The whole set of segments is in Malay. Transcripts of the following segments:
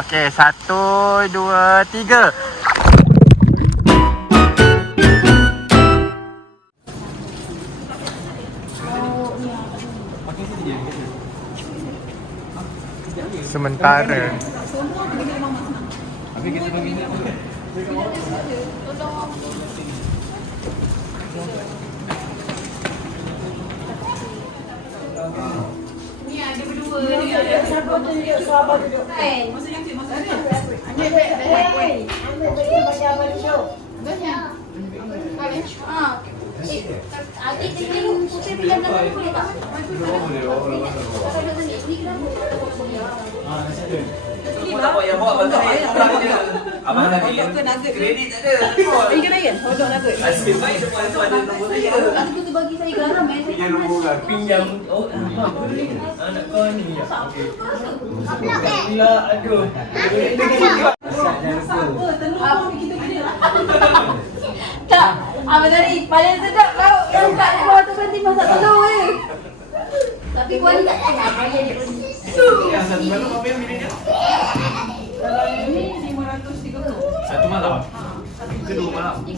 Okey, 1, 2, 3. Sementara. Ni ada berdua ni. Ada sabar dia sabar duduk. Masa yang masa ada. Ada banyak. Adik tengok putih bilang dah boleh tak? Ni bawa yang bawa bantai orang je. Abang lagi. Kredit tak ada. Ini kena kan? Hodok nugget. Asyik baik semua tu ada nombor dia. Nanti tu bagi saya garam Pinjam nombor kan. Pinjam. Oh, anak kau ni. Okey. Bila aduh. Apa? Tenung kita kena. tak. Abang tadi paling sedap lauk yang kat luar tu nanti masak telur je. Tapi kuali tak ada. Yang satu malam apa yang bila dia? Kalau ini 530. Satu malam. Ke dua malam? 2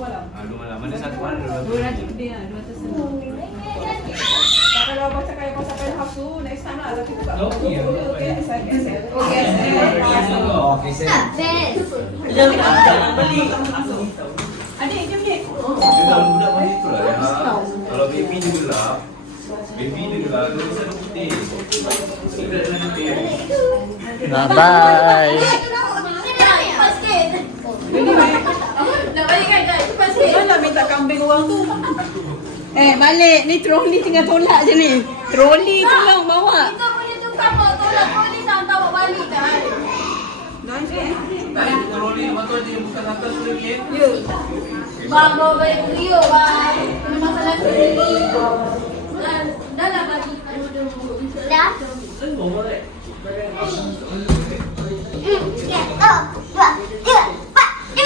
malam. 2 malam. Mana satu malam? 200 dia 200 sen. Kalau abang cakap yang pasal pen house tu next time lah kita buka. Okey. Okey, saya. Okey. Okey, saya. Best. Jangan beli. Adik jom ni. Dia budak macam tu lah. Kalau baby dia gelap, baby dia gelap, dia bisa putih. Secret dengan putih. Nah, bye. Nak balik kan kat cepat sikit. Mana minta kambing orang tu? Balik. Ni troli tinggal tolak je ni. Troli tolong bawa. Kita punya tukar bawa tolak polis hantar bawa balik kan. Tak, itu troli motor dia bukan atas tu lagi. Ya. Bang bawa balik Rio bang. Kena masalah sendiri. Dah lah bagi. Dah. Ya.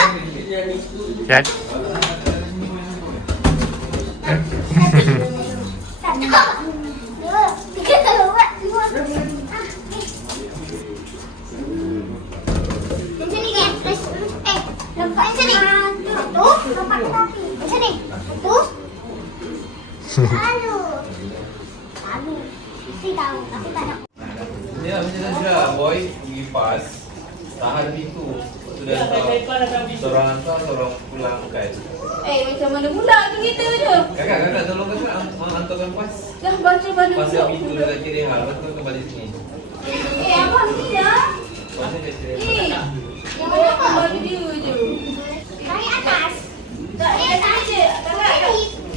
Ya, macam dah boy pergi pas. Tahan pintu. Sudah seorang hantar, seorang pulang kan. Macam mana pula tu kita je. Kakak tolong kakak hantarkan pas. Dah baca pada Pas yang pintu dekat kiri hal, lepas tu kembali sini. abang ni dah. Pasal dia kiri. Yang mana kembali dia je. Naik atas. Tak, kat je.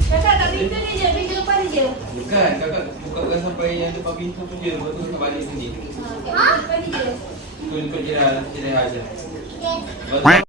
Kakak kat pintu ni je, pintu depan je. Bukan, kakak bukakan sampai yang depan pintu tu je, lepas tu kakak balik sini. Kat depan je. Tu ikut kiri hal je. Lepas tu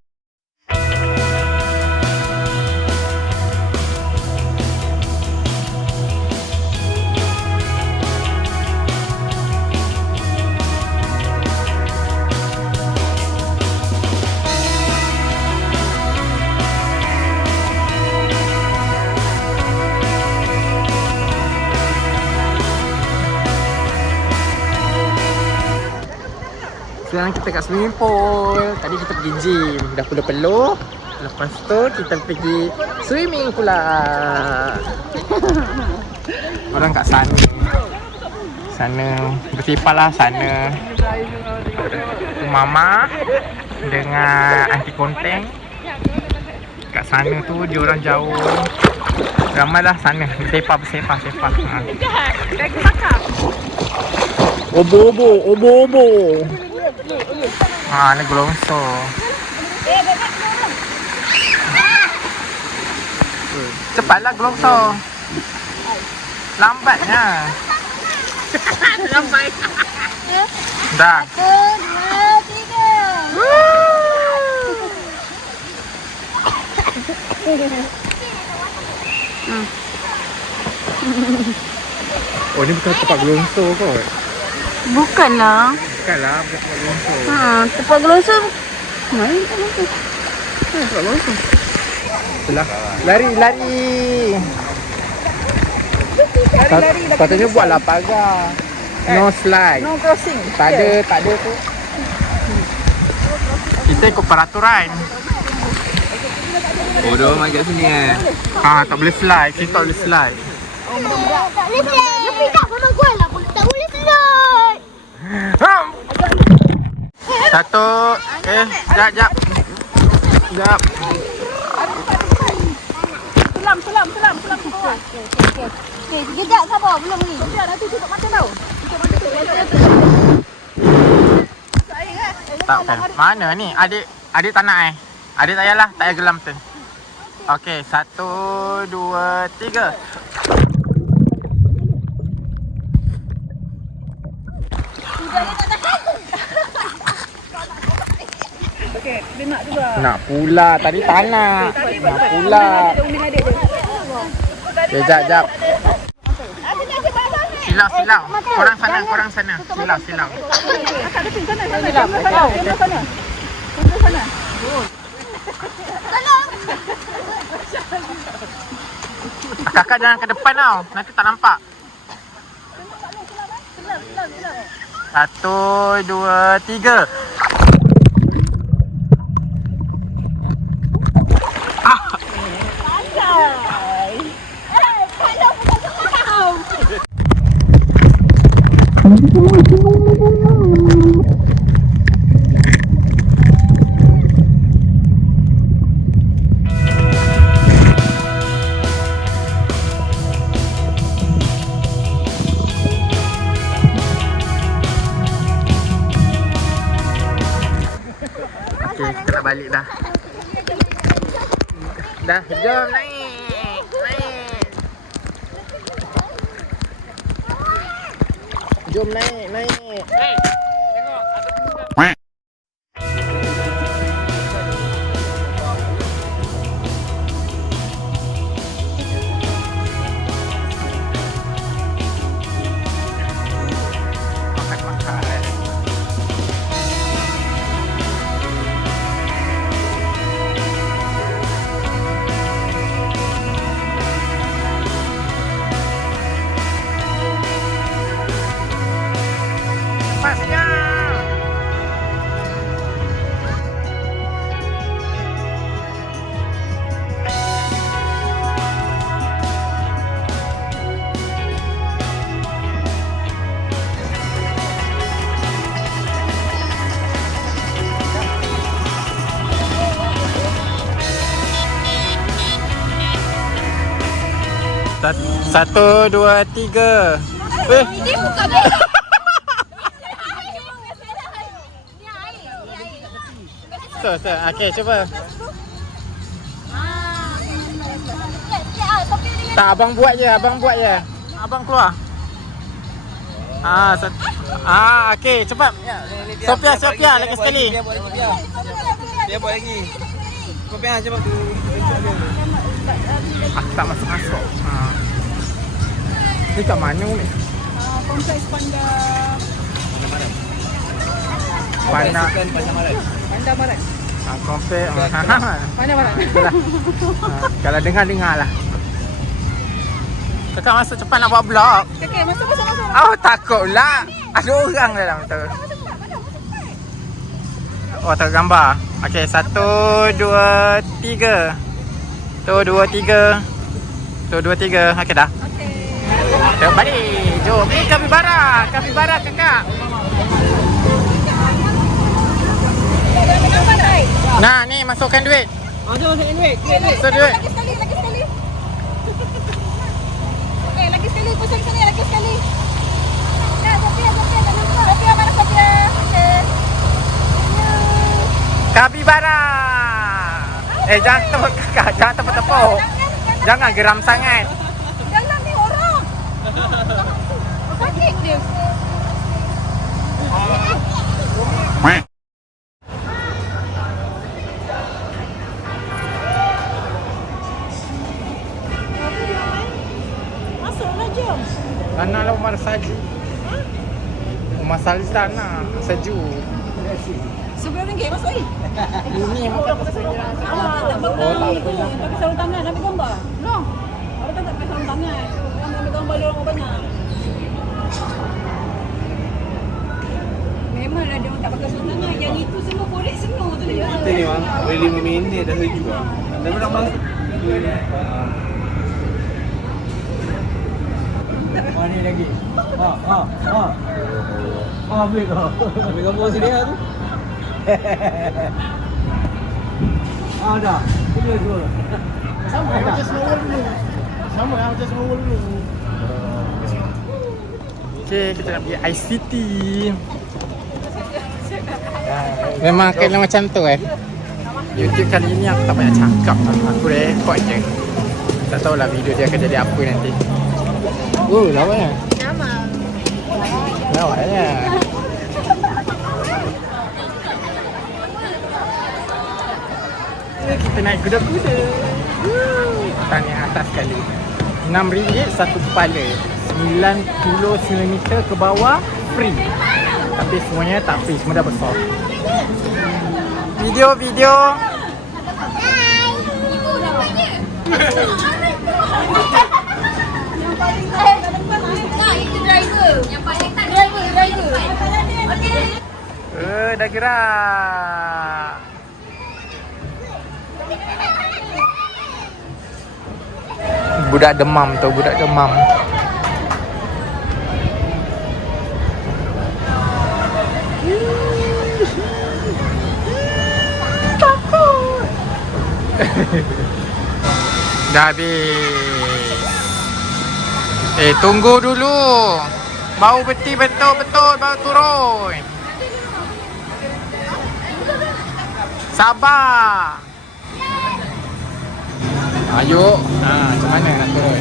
Sekarang kita kat swimming pool. Tadi kita pergi gym, dah peluh-peluh. Lepas tu kita pergi swimming pula. Orang kat sana. Sana bersepah lah sana. Mama dengan anti konteng. Kat sana tu dia orang jauh. Ramai lah sana. Bersepah. Jahat. Dah cakap. Obo. Ni gelongso. Cepatlah gelongso. Lambatnya. Lambat. Dah. 1, 2, 3. Oh, ni bukan tempat gelongso kot. Bukanlah. Bukanlah, bukan tempat gelongso. Tempat gelongso. Main tak gelongso. Tempat gelongso. Itulah. Lari. Patutnya buatlah pagar. No slide. No crossing. Tak ada tu. Kita ikut peraturan. Oh, dia orang main kat sini Tak boleh slide. Kita tak boleh slide. Tak boleh slide. Tapi tak sama gua lah. Tak boleh slide. Satu. Sekejap. Sekejap. Selam ke bawah. Okey, sekejap sabar. Belum ni. Sofia, nanti tutup mata tau. Tutup mata tu. Tak kan. Mana ni? Adik tak nak Adik tak payahlah. Tak payah gelam tu. Okey. 1, 2, 3. Okey, dia nak juga. Nak pula. Tadi tak nak. Nak pula. Unding adik je. Sekejap. Silau. Korang sana. Silau. Kakak depan sana. Sebelah sana. Sebelah sana. Kakak jangan ke depan tau. Nanti tak nampak. 1, 2, 3. Okey, kita nak balik dah. Dah, jom naik. Jom naik. Tengok, ada kuda. Makan. Pasnya. Satu, dua, tiga. Ini bukan bela. Okey, cuba. Tak, abang buat je. Abang keluar. Okey, cepat. Sofia lagi sekali. Dia buat lagi. Sofia cepat tu. Tak masuk. Ni kat mana ni? Kompleks Panda Marat. Komplek. Panda Marat. Kalau dengar lah. Kakak masuk cepat nak buat vlog. Okey, masuk. Takut pula. Ada orang dalam tu. Tergambar. Okey, 1, 2, 3. 1, 2, 3. 1, 2, 3. Okey dah. Tengok balik. Jom. Ni kapibara kakak. Nah, ni masukkan duit. Jom masukkan duit. Masuk duit. Lagi sekali. Okey, lagi sekali. Pusing sini lagi sekali. Nah, Sofia tak nampak. Sofia mana Sofia? Okey. Kapibara. Jangan tepuk kakak. Jangan tepuk. Jangan geram sangat. Dalam ni orang. Sakit dia. Masuklah jom. Tanahlah Umar Saji. Umar Salizan lah. Sejuk. RM10 masuk ni. Ini makan Tak pakai itu. Yang pakai sarung tangan ambil gambar. Belum. Orang kan tak pakai sarung tangan. Orang ambil gambar dia orang banyak. memanglah dia orang tak pakai sungai. Yang itu semua korek semua tu dia. Kita ni bang, boleh 5 minit dah sejuk bang. Dah berapa bang? Mana lagi? Ambil kau. Ambil gambar sini tu. Dah. Ini dulu. Sama macam snowball dulu. Sama macam snowball dulu. Okay, kita nak pergi ICT. Memang kena macam tu YouTube kali ni aku tak banyak cakap lah. Aku rekod je. Tak tahulah video dia akan jadi apa nanti. Oh, lawan. Lawannya. Kita naik kuda-kuda. Tang yang atas sekali. RM6 satu kepala. 90 km ke bawah free. Tapi semuanya tak free, semua dah besar. Video. Yang paling kaya kat depan lah. Itu driver. Yang paling tak driver. Okey. Dah gerak. Budak demam tu, budak demam. Takut. Dah habis. Tunggu dulu. Bau beti betul-betul baru turun. Sabar. Ayo. Macam mana nak turun?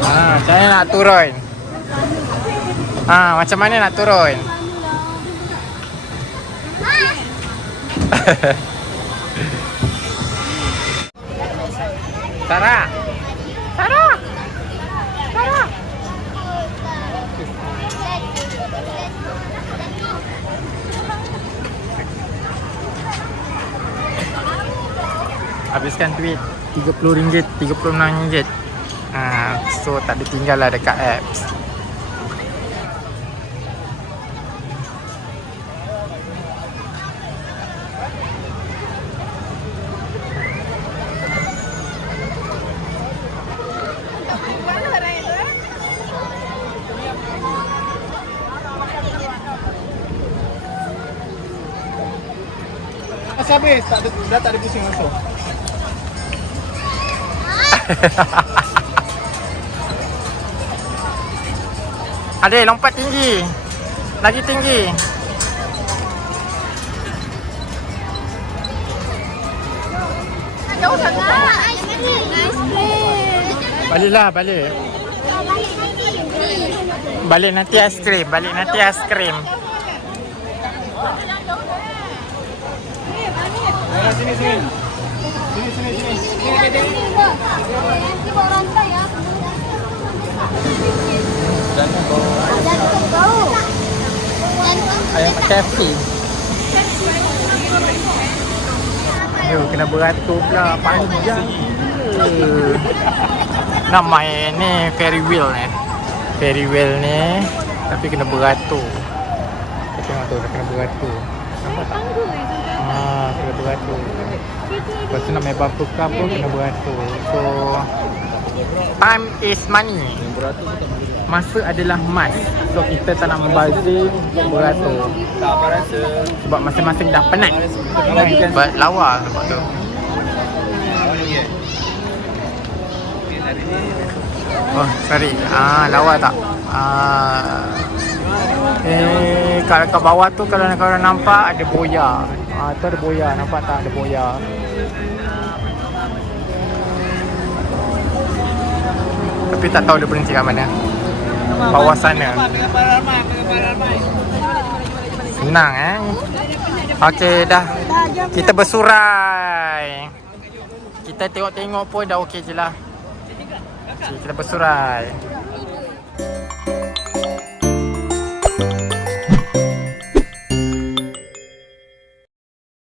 Macam mana nak turun? Macam mana nak turun? Sarah. Habiskan duit RM30, RM36. So tak ada tinggal lah dekat apps. Habis, dah tak ada pusing masuk. Adik, lompat tinggi. Lagi tinggi. Jauh sangat. Aiskrim. Baliklah, balik. Balik nanti aiskrim. Sini. Nanti bawa rantai ya. Jangan bawa Jangan bau. ayam KFC. Kena beratur pula. Panjang gila. Nama ni Ferry wheel ni. Tapi kena beratur. Kita tengok tu, dah kena beratur. Nampak tak? Kena beratur. Lepas tu nak main bumper car pun kena beratur. So time is money. Masa adalah emas. So kita tak nak membazir untuk beratur. Tak apa rasa. Sebab masing-masing dah penat. Lawa sebab tu. Oh, sorry. Lawa tak? Kalau kat bawah tu kalau korang nampak ada boya. Tu ada boya. Nampak tak ada boya? Tapi tak tahu dia berhenti kat mana. Bawah sana. Senang Okey dah. Kita bersurai. Kita tengok-tengok pun dah okey je lah. Okay, kita bersurai.